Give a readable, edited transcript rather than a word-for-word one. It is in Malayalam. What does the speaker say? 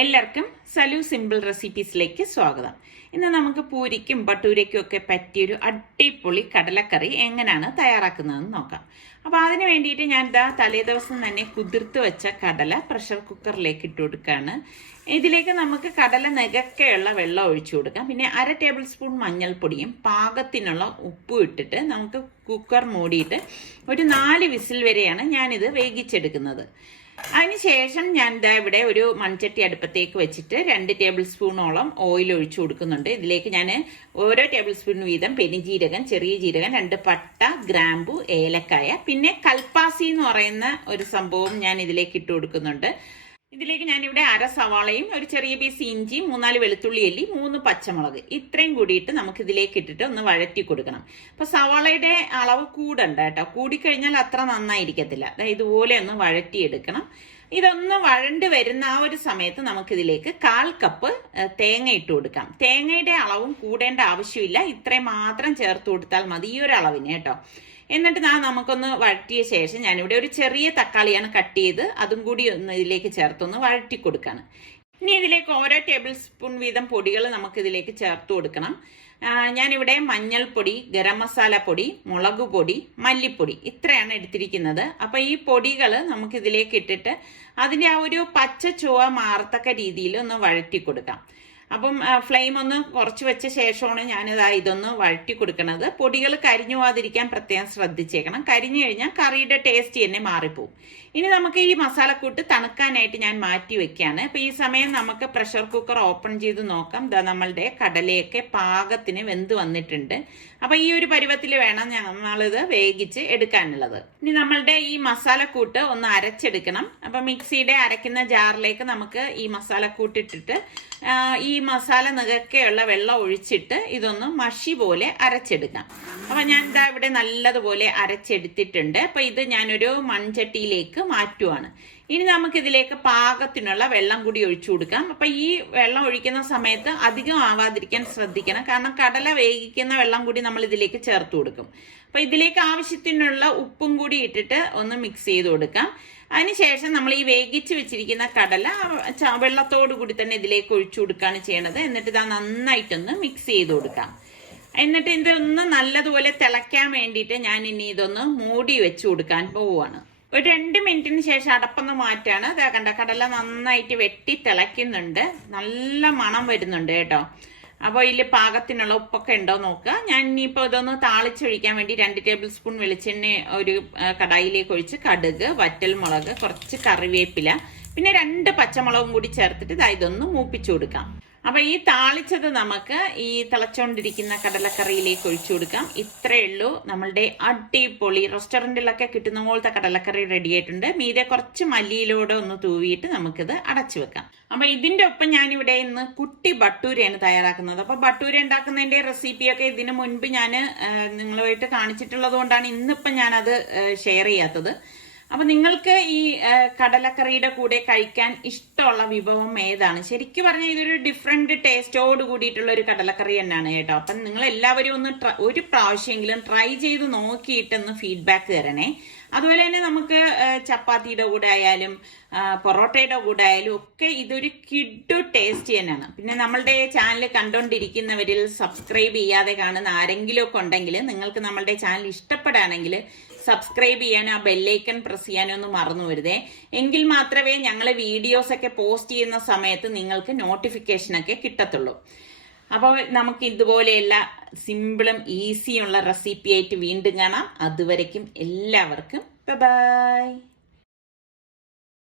എല്ലാവർക്കും സലു സിമ്പിൾ റെസിപ്പീസിലേക്ക് സ്വാഗതം. ഇന്ന് നമുക്ക് പൂരിക്കും ബട്ടൂരയ്ക്കും ഒക്കെ പറ്റിയൊരു അടിപൊളി കടലക്കറി എങ്ങനെയാണ് തയ്യാറാക്കുന്നതെന്ന് നോക്കാം. അപ്പോൾ അതിന് വേണ്ടിയിട്ട് ഞാൻ തലേദിവസം തന്നെ കുതിർത്ത് വെച്ച കടല പ്രഷർ കുക്കറിലേക്ക് ഇട്ട് കൊടുക്കുകയാണ്. ഇതിലേക്ക് നമുക്ക് കടല നികക്കെയുള്ള വെള്ളം ഒഴിച്ചു കൊടുക്കാം. പിന്നെ 1/2 ടേബിൾ സ്പൂൺ മഞ്ഞൾപ്പൊടിയും പാകത്തിനുള്ള ഉപ്പും ഇട്ടിട്ട് നമുക്ക് കുക്കർ മൂടിയിട്ട് ഒരു 4 വിസിൽ വരെയാണ് ഞാനിത് വേവിച്ചെടുക്കുന്നത്. അതിനുശേഷം ഞാൻ ഇവിടെ ഒരു മൺചട്ടി അടുപ്പത്തേക്ക് വെച്ചിട്ട് 2 ടേബിൾ സ്പൂണോളം ഓയിൽ ഒഴിച്ചു കൊടുക്കുന്നുണ്ട്. ഇതിലേക്ക് ഞാൻ ഓരോ ടേബിൾ സ്പൂൺ വീതം പെരുംജീരകം, ചെറിയ ജീരകം, 2 പട്ട, ഗ്രാമ്പു, ഏലക്കായ, പിന്നെ കൽപ്പാസി എന്ന് പറയുന്ന ഒരു സംഭവം ഞാൻ ഇതിലേക്ക് ഇട്ട് കൊടുക്കുന്നുണ്ട്. ഇതിലേക്ക് ഞാനിവിടെ 1/2 സവാളയും ഒരു ചെറിയ പീസ് ഇഞ്ചി, 3-4 വെളുത്തുള്ളി അല്ലി, 3 പച്ചമുളക് ഇത്രയും കൂടിയിട്ട് നമുക്ക് ഇതിലേക്ക് ഇട്ടിട്ട് ഒന്ന് വഴറ്റി കൊടുക്കണം. അപ്പൊ സവാളയുടെ അളവ് കൂടണ്ട കേട്ടോ, കൂടിക്കഴിഞ്ഞാൽ അത്ര നന്നായിരിക്കത്തില്ല. ഇതുപോലെ ഒന്ന് വഴറ്റിയെടുക്കണം. ഇതൊന്ന് വഴണ്ട് വരുന്ന ആ ഒരു സമയത്ത് നമുക്കിതിലേക്ക് 1/4 കപ്പ് തേങ്ങ ഇട്ട് കൊടുക്കാം. തേങ്ങയുടെ അളവും കൂടേണ്ട ആവശ്യമില്ല, ഇത്രയും മാത്രം ചേർത്ത് കൊടുത്താൽ മതി ഈ ഒരു അളവിന് കേട്ടോ. എന്നിട്ട് നമുക്കൊന്ന് വഴറ്റിയ ശേഷം ഞാനിവിടെ ഒരു ചെറിയ തക്കാളിയാണ് കട്ട് ചെയ്ത് അതും കൂടി ഒന്ന് ഇതിലേക്ക് ചേർത്തൊന്ന് വഴറ്റി കൊടുക്കണം. ഇനി ഇതിലേക്ക് ഓരോ ടേബിൾ സ്പൂൺ വീതം പൊടികൾ നമുക്കിതിലേക്ക് ചേർത്ത് കൊടുക്കണം. ഞാനിവിടെ മഞ്ഞൾപ്പൊടി, ഗരം മസാല പൊടി, മുളക് പൊടി, മല്ലിപ്പൊടി ഇത്രയാണ് എടുത്തിരിക്കുന്നത്. അപ്പൊ ഈ പൊടികൾ നമുക്കിതിലേക്ക് ഇട്ടിട്ട് അതിന്റെ ആ ഒരു പച്ച ചുവ മാറത്തക്ക രീതിയിൽ ഒന്ന് വഴറ്റി കൊടുക്കാം. അപ്പം ഫ്ലെയിം ഒന്ന് കുറച്ച് വെച്ച ശേഷമാണ് ഞാനിത് ഇതൊന്ന് വഴറ്റി കൊടുക്കുന്നത്. പൊടികൾ കരിഞ്ഞു പോകാതിരിക്കാൻ പ്രത്യേകം ശ്രദ്ധിച്ചേക്കണം. കരിഞ്ഞു കഴിഞ്ഞാൽ കറിയുടെ ടേസ്റ്റ് തന്നെ മാറിപ്പോവും. ഇനി നമുക്ക് ഈ മസാലക്കൂട്ട് തണുക്കാനായിട്ട് ഞാൻ മാറ്റി വെക്കുകയാണ്. അപ്പൊ ഈ സമയം നമുക്ക് പ്രഷർ കുക്കർ ഓപ്പൺ ചെയ്ത് നോക്കാം. നമ്മളുടെ കടലയൊക്കെ പാകത്തിന് വെന്ത് വന്നിട്ടുണ്ട്. അപ്പൊ ഈ ഒരു പരുവത്തിൽ വേണം നമ്മളിത് വേവിച്ച് എടുക്കാനുള്ളത്. ഇനി നമ്മളുടെ ഈ മസാലക്കൂട്ട് ഒന്ന് അരച്ചെടുക്കണം. അപ്പൊ മിക്സിയുടെ അരയ്ക്കുന്ന ജാറിലേക്ക് നമുക്ക് ഈ മസാലക്കൂട്ട് ഇട്ടിട്ട് ഈ മസാല നികക്കെയുള്ള വെള്ളം ഒഴിച്ചിട്ട് ഇതൊന്ന് മഷി പോലെ അരച്ചെടുക്കാം. അപ്പൊ ഞാൻ ഇവിടെ നല്ലതുപോലെ അരച്ചെടുത്തിട്ടുണ്ട്. അപ്പൊ ഇത് ഞാനൊരു മൺചട്ടിയിലേക്ക് മാറ്റുവാണ്. ഇനി നമുക്കിതിലേക്ക് പാകത്തിനുള്ള വെള്ളം കൂടി ഒഴിച്ചു കൊടുക്കാം. അപ്പൊ ഈ വെള്ളം ഒഴിക്കുന്ന സമയത്ത് അധികം ആവാതിരിക്കാൻ ശ്രദ്ധിക്കണം, കാരണം കടല വേവിക്കുന്ന വെള്ളം കൂടി നമ്മൾ ഇതിലേക്ക് ചേർത്ത് കൊടുക്കും. അപ്പൊ ഇതിലേക്ക് ആവശ്യത്തിനുള്ള ഉപ്പും കൂടി ഇട്ടിട്ട് ഒന്ന് മിക്സ് ചെയ്ത് കൊടുക്കാം. അതിനുശേഷം നമ്മൾ ഈ വേവിച്ച് വെച്ചിരിക്കുന്ന കടല വെള്ളത്തോടു കൂടി തന്നെ ഇതിലേക്ക് ഒഴിച്ചു കൊടുക്കുകയാണ് ചെയ്യണത്. എന്നിട്ട് ഇത് നന്നായിട്ടൊന്ന് മിക്സ് ചെയ്ത് കൊടുക്കാം. എന്നിട്ട് ഇതൊന്ന് നല്ലതുപോലെ തിളയ്ക്കാൻ വേണ്ടിയിട്ട് ഞാൻ ഇനി ഇതൊന്ന് മൂടി വെച്ച് കൊടുക്കാൻ പോവുകയാണ്. ഒരു 2 മിനിറ്റിന് ശേഷം അടപ്പൊന്ന് മാറ്റാണ്. അതാ കണ്ട കടല നന്നായിട്ട് വെട്ടി തിളയ്ക്കുന്നുണ്ട്, നല്ല മണം വരുന്നുണ്ട് കേട്ടോ. അപ്പോൾ ഇതിൽ പാകത്തിനുള്ള ഉപ്പൊക്കെ ഉണ്ടോ നോക്കുക. ഞാൻ ഇനിയിപ്പോൾ ഇതൊന്ന് താളിച്ചൊഴിക്കാൻ വേണ്ടി 2 ടേബിൾ സ്പൂൺ വെളിച്ചെണ്ണ ഒരു കടായിലേക്ക് ഒഴിച്ച് കടുക്, വറ്റൽ മുളക്, കുറച്ച് കറിവേപ്പില, പിന്നെ 2 പച്ചമുളകും കൂടി ചേർത്തിട്ട് ഇതൊന്ന് മൂപ്പിച്ചു കൊടുക്കാം. അപ്പൊ ഈ താളിച്ചത് നമുക്ക് ഈ തിളച്ചോണ്ടിരിക്കുന്ന കടലക്കറിയിലേക്ക് ഒഴിച്ചു കൊടുക്കാം. ഇത്രയേ ഉള്ളൂ, നമ്മളുടെ അടിപൊളി റെസ്റ്റോറൻറ്റിലൊക്കെ കിട്ടുന്ന പോലത്തെ കടലക്കറി റെഡി ആയിട്ടുണ്ട്. മീതെ കുറച്ച് മല്ലിയിലൂടെ ഒന്ന് തൂവിയിട്ട് നമുക്കിത് അടച്ചു വെക്കാം. അപ്പൊ ഇതിന്റെ ഒപ്പം ഞാനിവിടെ ഇന്ന് കുട്ടി ബട്ടൂരയാണ് തയ്യാറാക്കുന്നത്. അപ്പൊ ബട്ടൂര ഉണ്ടാക്കുന്നതിന്റെ റെസിപ്പിയൊക്കെ ഇതിനു മുൻപ് ഞാൻ നിങ്ങളുമായിട്ട് കാണിച്ചിട്ടുള്ളത് കൊണ്ടാണ് ഇന്നിപ്പം ഞാനത് ഷെയർ ചെയ്യാത്തത്. അപ്പൊ നിങ്ങൾക്ക് ഈ കടലക്കറിയുടെ കൂടെ കഴിക്കാൻ ഇഷ്ടമുള്ള വിഭവം ഏതാണ്? ശരിക്കും പറഞ്ഞാൽ ഇതൊരു ഡിഫറെന്റ് ടേസ്റ്റോട് കൂടിയിട്ടുള്ള ഒരു കടലക്കറി തന്നെയാണ് കേട്ടോ. അപ്പം നിങ്ങൾ എല്ലാവരും ഒന്ന് ഒരു പ്രാവശ്യമെങ്കിലും ട്രൈ ചെയ്ത് നോക്കിയിട്ടൊന്ന് ഫീഡ്ബാക്ക് തരണേ. അതുപോലെ തന്നെ നമുക്ക് ചപ്പാത്തിയുടെ കൂടെ ആയാലും പൊറോട്ടയുടെ കൂടെ ആയാലും ഒക്കെ ഇതൊരു കിഡു ടേസ്റ്റ് തന്നെയാണ്. പിന്നെ നമ്മളുടെ ചാനൽ കണ്ടുകൊണ്ടിരിക്കുന്നവരിൽ സബ്സ്ക്രൈബ് ചെയ്യാതെ കാണുന്ന ആരെങ്കിലും ഒക്കെ ഉണ്ടെങ്കിൽ നിങ്ങൾക്ക് നമ്മളുടെ ചാനൽ ഇഷ്ടപ്പെടുകയാണെങ്കിൽ സബ്സ്ക്രൈബ് ചെയ്യാനും ആ ബെല്ലൈക്കൺ പ്രസ് ചെയ്യാനും ഒന്നും മറന്നു വരുതേ. എങ്കിൽ മാത്രമേ ഞങ്ങൾ വീഡിയോസ് ഒക്കെ പോസ്റ്റ് ചെയ്യുന്ന സമയത്ത് നിങ്ങൾക്ക് നോട്ടിഫിക്കേഷനൊക്കെ കിട്ടത്തുള്ളൂ. അപ്പോൾ നമുക്ക് ഇതുപോലെയുള്ള സിമ്പിളും ഈസിയുള്ള റെസിപ്പി ആയിട്ട് വീണ്ടും കാണാം. അതുവരയ്ക്കും എല്ലാവർക്കും ബൈ.